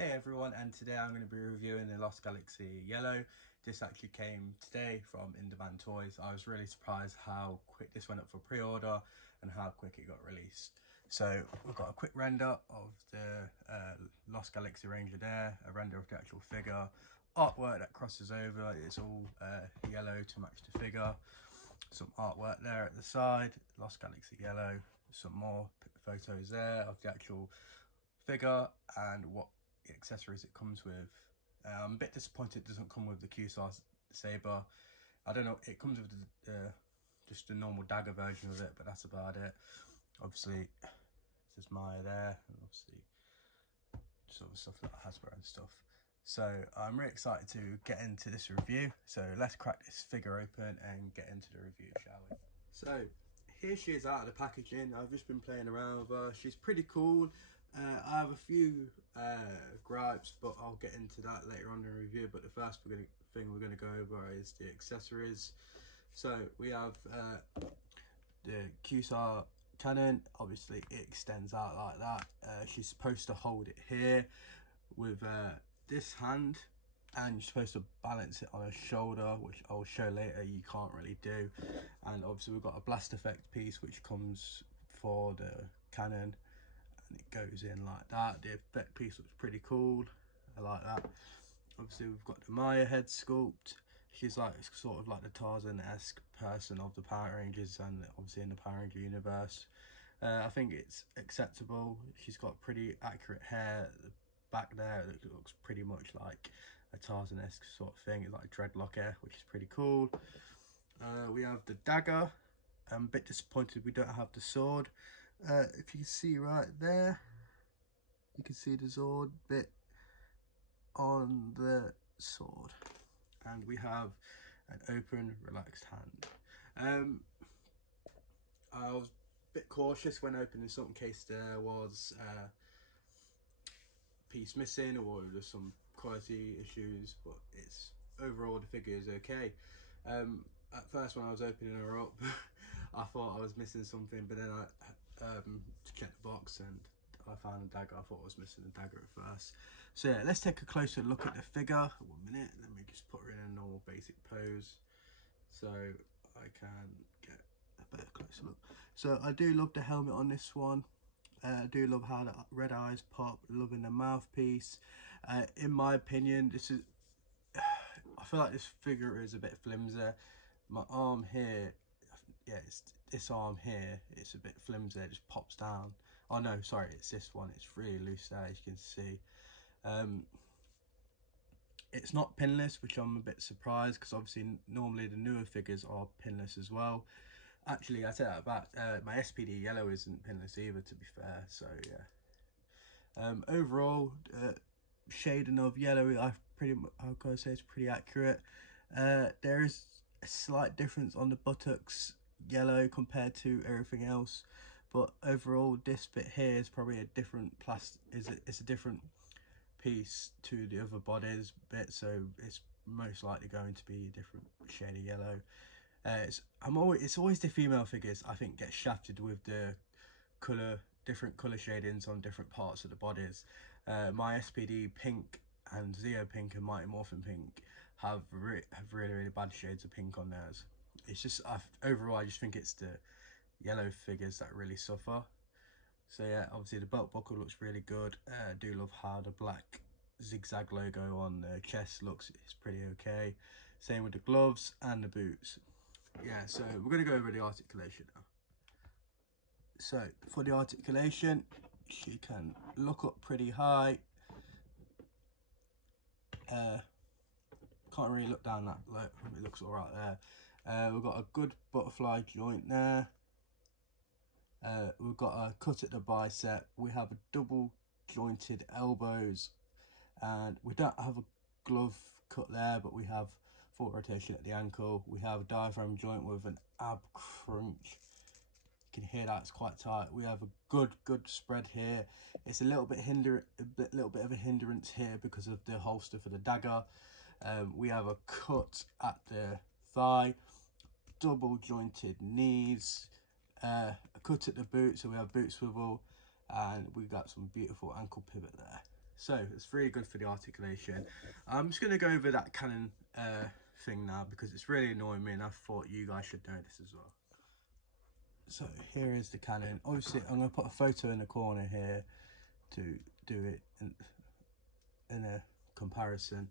Hey everyone, and today I'm going to be reviewing the Lost Galaxy Yellow. This actually came today from In Demand Toys. I was really surprised how quick this went up for pre-order and how quick it got released. So we've got a quick render of the Lost Galaxy Ranger there, a render of the actual figure, artwork that crosses over, it's all yellow to match the figure, some artwork there at the side, Lost Galaxy Yellow, some more photos there of the actual figure and what accessories it comes with. I'm a bit disappointed it doesn't come with the QSAR saber. I don't know, it comes with just the normal dagger version of it, but that's about it. Obviously there's Maya there, and obviously just other stuff like Hasbro and stuff. So I'm really excited to get into this review, so let's crack this figure open and get into the review, shall we? So here she is out of the packaging. I've just been playing around with her. She's pretty cool. I have a few gripes, but I'll get into that later on in the review. But the first thing we're going to go over is the accessories. So we have the QSAR cannon. Obviously it extends out like that. She's supposed to hold it here with this hand, and you're supposed to balance it on her shoulder, which I'll show later you can't really do. And obviously we've got a blast effect piece which comes for the cannon, and it goes in like that. The effect piece looks pretty cool, I like that. Obviously we've got the Maya head sculpt. She's like sort of like the Tarzan-esque person of the Power Rangers, and obviously in the Power Ranger universe. I think it's acceptable. She's got pretty accurate hair. The back there it looks pretty much like a Tarzan-esque sort of thing. It's like dreadlock hair, which is pretty cool. We have the dagger. I'm a bit disappointed we don't have the sword. If you can see right there, you can see the Zord bit on the sword, and we have an open, relaxed hand. I was a bit cautious when opening something in case there was a piece missing or there's some quality issues, but it's overall the figure is okay. At first when I was opening her up I thought I was missing something, but then I checked the box and I found a dagger. I thought I was missing a dagger at first. So yeah, let's take a closer look at the figure. 1 minute, let me just put her in a normal basic pose so I can get a better closer look. So I do love the helmet on this one. I do love how the red eyes pop, loving the mouthpiece. In my opinion, this is, I feel like this figure is a bit flimsy. My arm here, yeah, it's this arm here, it's a bit flimsy, it just pops down. Oh no, sorry, it's this one, it's really loose there, as you can see. It's not pinless, which I'm a bit surprised, because obviously normally the newer figures are pinless as well. Actually, I said that about my SPD yellow isn't pinless either, to be fair. So yeah, overall shading of yellow, I've got to say it's pretty accurate. There is a slight difference on the buttocks yellow compared to everything else, but overall this bit here is probably a different it's a different piece to the other bodies bit, so it's most likely going to be a different shade of yellow. It's always the female figures I think get shafted with the different color shadings on different parts of the bodies. My SPD pink and Zeo pink and Mighty Morphin pink have really bad shades of pink on theirs. It's just overall I just think it's the yellow figures that really suffer. So yeah, obviously the belt buckle looks really good. I do love how the black zigzag logo on the chest looks, it's pretty okay. Same with the gloves and the boots. Yeah, so we're going to go over the articulation now. So for the articulation, she can look up pretty high. Can't really look down that low, it looks all right there. We've got a good butterfly joint there. We've got a cut at the bicep. We have a double jointed elbows, and we don't have a glove cut there, but we have full rotation at the ankle. We have a diaphragm joint with an ab crunch. You can hear that, it's quite tight. We have a good spread here. It's a little bit of a hindrance here because of the holster for the dagger. We have a cut at the thigh, double jointed knees, a cut at the boot, so we have boot swivel, and we got some beautiful ankle pivot there. so it's really good for the articulation. I'm just going to go over that Canon thing now because it's really annoying me and I thought you guys should know this as well. So here is the Canon. Obviously I'm going to put a photo in the corner here to do it in a comparison,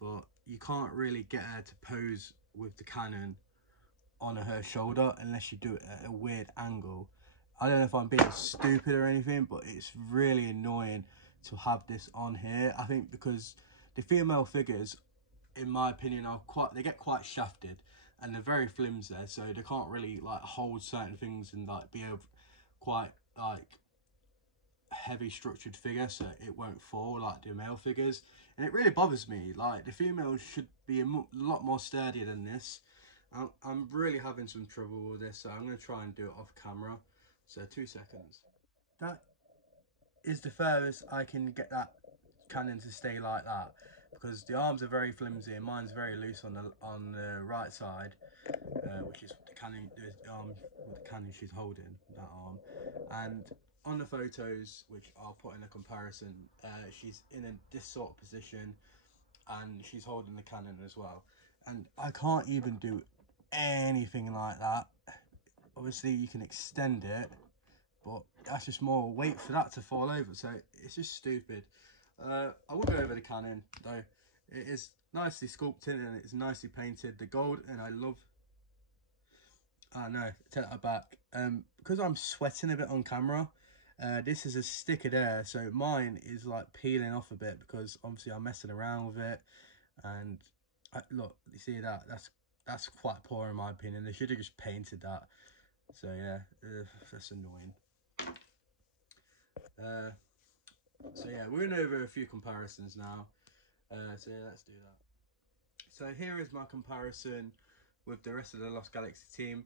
but you can't really get her to pose with the Canon on her shoulder unless you do it at a weird angle. I don't know if I'm being stupid or anything, but it's really annoying to have this on here. I think because the female figures, in my opinion, they get quite shafted and they're very flimsy, so they can't really like hold certain things and like be a quite like heavy structured figure, so it won't fall like the male figures. And it really bothers me. Like the females should be a lot more sturdier than this. I'm really having some trouble with this, so I'm going to try and do it off camera. So 2 seconds. That is the furthest I can get that Canon to stay like that, because the arms are very flimsy and mine's very loose on the right side, which is the Canon, the arm with the Canon she's holding, that arm. And on the photos, which I'll put in a comparison, she's in this sort of position and she's holding the Canon as well. And I can't even do anything like that. Obviously you can extend it, but that's just more weight for that to fall over, so it's just stupid. I will go over the Canon though. It is nicely sculpted and it's nicely painted. The gold, and I love, no, take that back. Because I'm sweating a bit on camera, this is a sticker there, so mine is like peeling off a bit because obviously I'm messing around with it. And look, you see that? That's quite poor in my opinion. They should have just painted that. So yeah, that's annoying. So yeah, we're going over a few comparisons now. So yeah, let's do that. So here is my comparison with the rest of the Lost Galaxy team.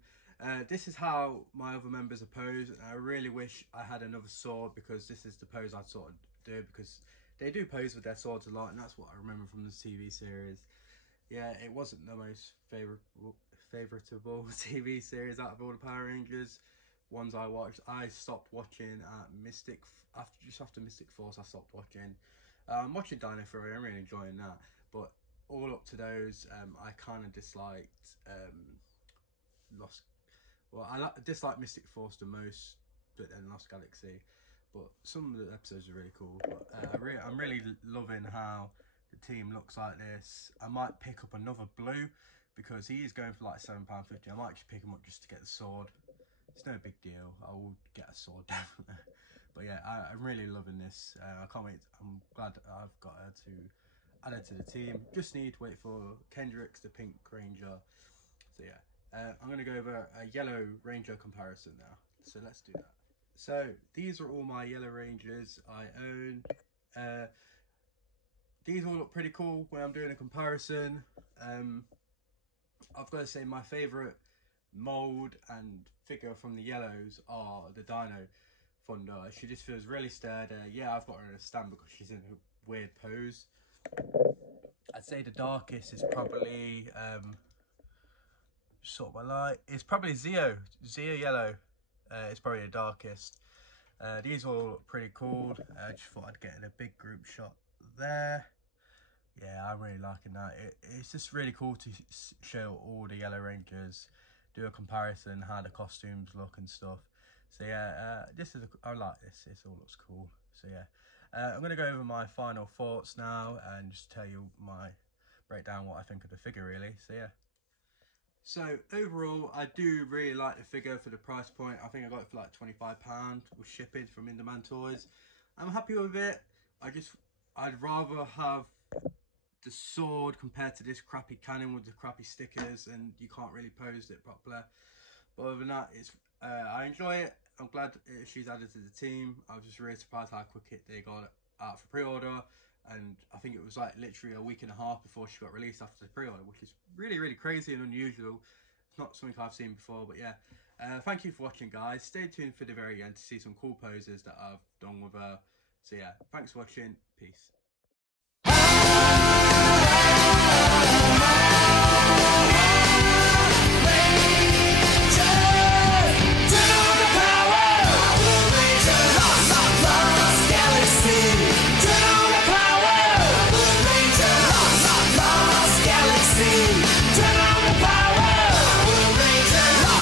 This is how my other members are posed. I really wish I had another sword, because this is the pose I'd sort of do, because they do pose with their swords a lot, and that's what I remember from the TV series. Yeah, it wasn't the most favoritable TV series out of all the Power Rangers ones I watched. I stopped watching at just after Mystic Force. I stopped watching. I'm watching Dino Fury. I'm really enjoying that. But all up to those, I kind of disliked I dislike Mystic Force the most, but then Lost Galaxy. But some of the episodes are really cool. But I'm really loving how the team looks like this. I might pick up another blue because he is going for like £7.50. I might just pick him up just to get the sword. It's no big deal. I will get a sword definitely. But yeah, I'm really loving this. I can't wait. I'm glad I've got her to add her to the team. Just need to wait for Kendrick's, the Pink Ranger. So yeah, I'm going to go over a Yellow Ranger comparison now. So let's do that. So these are all my Yellow Rangers I own. These all look pretty cool when I'm doing a comparison. I've got to say my favourite mould and figure from the yellows are the Dino Thunder. She just feels really sturdy. Yeah, I've got her in a stand because she's in a weird pose. I'd say the darkest is probably sort of my light. It's probably Zeo Yellow. It's probably the darkest. These all look pretty cool. I just thought I'd get in a big group shot there. Yeah, I'm really liking that. It's just really cool to show all the Yellow Rangers, do a comparison, how the costumes look and stuff. So yeah, I like this. This all looks cool. So yeah, I'm going to go over my final thoughts now and just tell you my breakdown, what I think of the figure really. So yeah. So overall, I do really like the figure for the price point. I think I got it for like £25 with shipping from In-Demand Toys. I'm happy with it. I'd rather have the sword compared to this crappy Canon with the crappy stickers, and you can't really pose it properly. But other than that, I enjoy it. I'm glad she's added to the team. I was just really surprised how quick they got out for pre-order, and I think it was like literally a week and a half before she got released after the pre-order, which is really, really crazy and unusual. It's not something I've seen before. But yeah, thank you for watching, guys. Stay tuned for the very end to see some cool poses that I've done with her. So yeah, thanks for watching. Peace.